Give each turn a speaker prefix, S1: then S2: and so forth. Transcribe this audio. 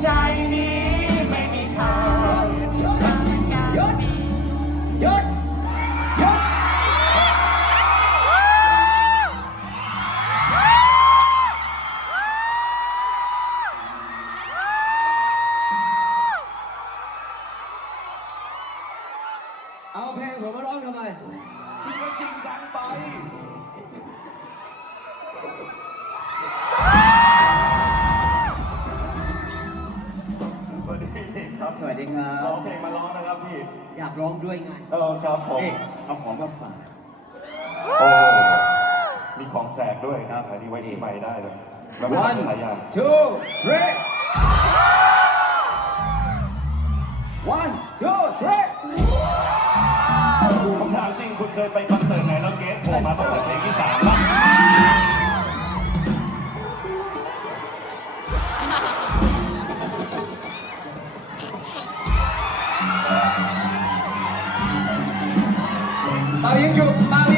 S1: ใจนี้ไม่มีทางย
S2: ศยศยศเอาเพลงผมมาร้องทำไม
S1: พี่ก็จริงจังไปับส
S2: วัสดีครับ ร้อง
S1: เพลงมาร้องนะครับพี่
S2: อยากร้องด้วยไง
S1: เออครับผม
S2: เอาของมาฝาก
S1: มีของแจกด้วยครับอันนี้ไว้ที่หม่ได้เลยแวัน one หอย่าง
S2: two three one two three
S1: ผมถามจริงคุณเคยไปคอนเสิร์ตไหนแล้วเกสโผล่มาตั้งแต่เพลงที่สามบ้า
S2: ฉุบเป่ายิ